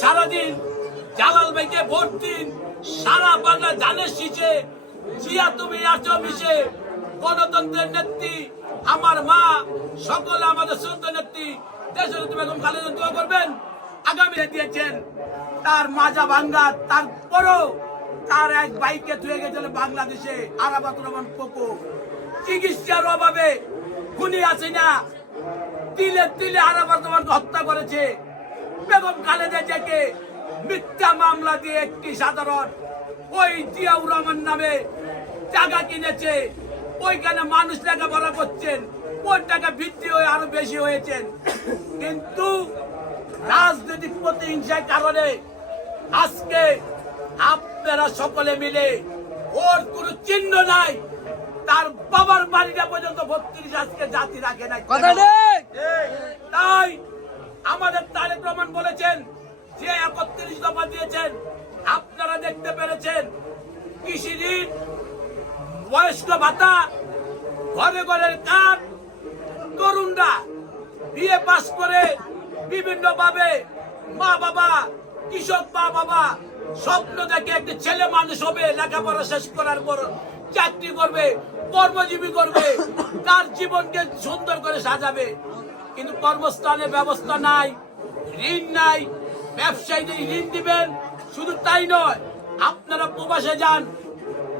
সারাদিন জালাল ভাইকে ভোট দিন। সারা বাংলা জানের শীষে জিয়া তুমি আছো মিশে, গণতন্ত্রের নেত্রী আমার মা, সকলে আমাদের শ্রদ্ধা নেত্রী দেশের বেগম খালেদা দোয়া করবেন। আগামী দিয়েছেন তার মাজা ভাঙ্গা, তারপরও তার এক ভাইকে ধুয়ে গেছিল বাংলাদেশে আরাফাত রহমান পোপো। চিকিৎসার অভাবে খুনি আছে না, তিলে তিলে আরাফাত রহমানকে হত্যা করেছে। বেগম খালেদা জিয়াকে মিথ্যা মামলা দিয়ে একটি সাধারণ ওই জিয়াউর রহমান নামে জায়গা কিনেছে, ওইখানে মানুষ লেখাপড়া করছেন, ওই টাকা বৃদ্ধি হয়ে আরো বেশি হয়েছেন। কিন্তু রাজনৈতিক প্রতিহিংসার কারণে আজকে আপনারা সকলে মিলে, ওর কোনো চিহ্ন নাই, তার বাবার বাড়িটা পর্যন্ত 32 আজকে জাতি রাখে নাই। তাই আমাদের তারেক রহমান বলেছেন যে 31 দফা দিয়েছেন, আপনারা দেখতে পেরেছেন। কৃষি ঋণ, বয়স্ক ভাতা, ঘরে ঘরের কাজ, তরুণরা বিএ পাস করে বিভিন্ন ভাবে মা বাবা, কৃষক মা বাবা স্বপ্ন দেখে একটি ছেলে মানুষ হবে, লেখাপড়া শেষ করার পর চাকরি করবে, কর্মজীবী করবে, তার জীবনকে সুন্দর করে সাজাবে। কিন্তু কর্মস্থানের ব্যবস্থা নাই, ঋণ নাই, ব্যবসায়ীদের ঋণ দিবেন। শুধু তাই নয়, আপনারা প্রবাসে যান,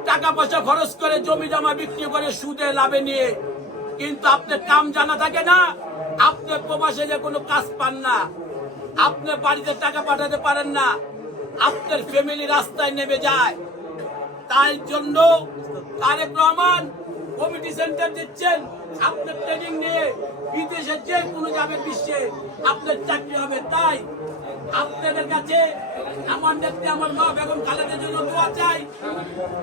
টাকা পয়সা খরচ করে জমি জমা বিক্রি করে সুদে লাভে নিয়ে, কিন্তু আপনার কাম জানা থাকে না, আপনি প্রবাসে যে কোনো কাজ পান না, আপনি বাড়িতে টাকা পাঠাতে পারেন না, আপনার ফ্যামিলি রাস্তায় নেমে যায়। তাই জন্য তারেক রহমান কমিটি সেন্টার দিচ্ছেন, আপনার ট্রেনিং নিয়ে বিদেশে যে কোনো যাবে বিশ্বে আপনার চাকরি হবে। তাই আপনাদের কাছে আমার নেত্রী আমার মা বেগম খালেদার জন্য দোয়া চাই।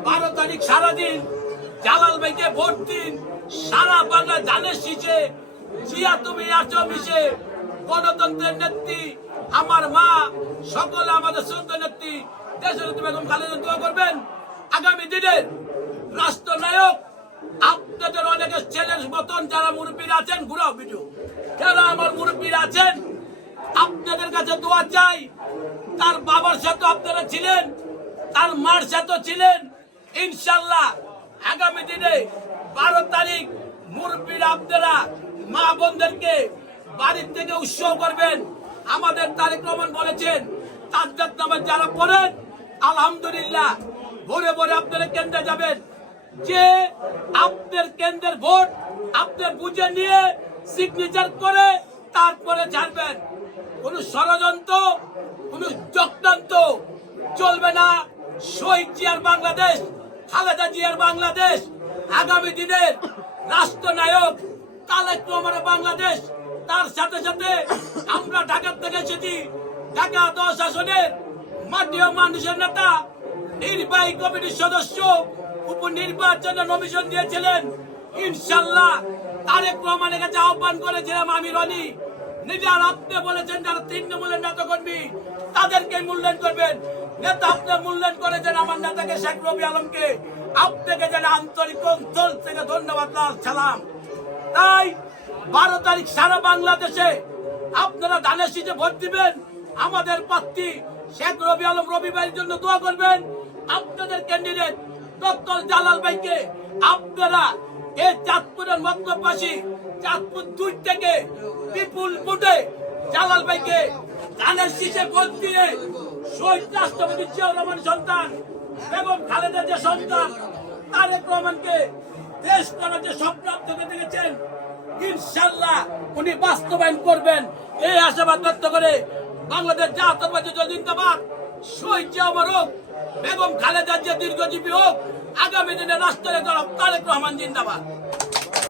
12 তারিখ সারাদিন জালাল ভাইকে ভোট দিন। সারা বাংলা জানের শীষে জিয়া তুমি আছো মিশে, গণতন্ত্রের নেত্রী আমার মা, সকলে আমাদের শ্রদ্ধা নেত্রী দেশের বেগম খালেদা দোয়া করবেন। আগামী দিনের রাষ্ট্রনায়ক আপনাদের অনেকের ছেলের মতন যারা মুরব্বীরা আছেন, ঘুরাও ভিডিও, যারা আমার মুরব্বীরা আছেন, আপনাদের কাছে দোয়া চাই। তার বাবার সাথে আপনারা ছিলেন, তার মার সাথে ছিলেন। ইনশাল্লাহ আগামী দিনে 12 তারিখ মুরব্বীরা আপনারা মা বোনদেরকে বাড়ির থেকে উৎসব করবেন। আমাদের তারেক রহমান বলেছেন, তাজ্জাত নামাজ যারা পড়েন আলহামদুলিল্লাহ, ভোরে ভোরে আপনারা কেন্দ্রে যাবেন। যে আপনার কেন্দ্রের ভোট আপনি বুঝে নিয়ে সিগনেচার করে তারপরে ছাড়বেন। কোন ষড়যন্ত্র, কোন চক্রান্ত চলবে না। শহীদ জিয়ার বাংলাদেশ, খালেদা জিয়ার বাংলাদেশ, আগামী দিনের রাষ্ট্রনায়ক তারেক রহমানের বাংলাদেশ। তার সাথে সাথে আমরা ঢাকা থেকে এসেছি, ঢাকা 10 আসনের মাটি ও মানুষের নেতা, নির্বাহী কমিটির সদস্য, উপনির্বাচনে নমিশন দিয়েছিলেন। ইনশাল্লাহ তারেক রহমানের কাছে আহ্বান করেছিলাম আমি রনি, নিজের আপনি বলেছেন যারা তৃণমূলের নেতা কর্মী তাদেরকে মূল্যায়ন করবেন। নেতা আপনি মূল্যায়ন করেছেন আমার নেতাকে শেখ রবি আলমকে, আপনাকে যেন আন্তরিক অন্তর থেকে ধন্যবাদ সালাম। তাই 12 তারিখ সারা বাংলাদেশে আপনারা ধানের শীষে ভোট দিবেন। আমাদের প্রার্থী শেখ রবি আলম রবি ভাইয়ের জন্য দোয়া করবেন। আপনাদের ক্যান্ডিডেট ডক্টর জালাল ভাইকে আপনারা এই চাঁদপুরের মতলববাসী, চাঁদপুর 2 থেকে বিপুল ভোটে জালাল ভাইকে ধানের শীষে ভোট দিয়ে শহীদ রাষ্ট্রপতি জিয়াউর রহমান সন্তান, বেগম খালেদা যে সন্তান, তারেক রহমানকে দেশ করার যে স্বপ্ন আপনাকে দেখেছেন, ইনশাল্লাহ উনি বাস্তবায়ন করবেন। এই আশাবাদ ব্যক্ত করে বাংলাদেশ জাতীয়তাবাদী দল জিন্দাবাদ, শহীদ জিয়া অমর হোক, বেগম খালেদা জিয়া দীর্ঘজীবী হোক, আগামী দিনে রাষ্ট্রের তারেক রহমান জিন্দাবাদ।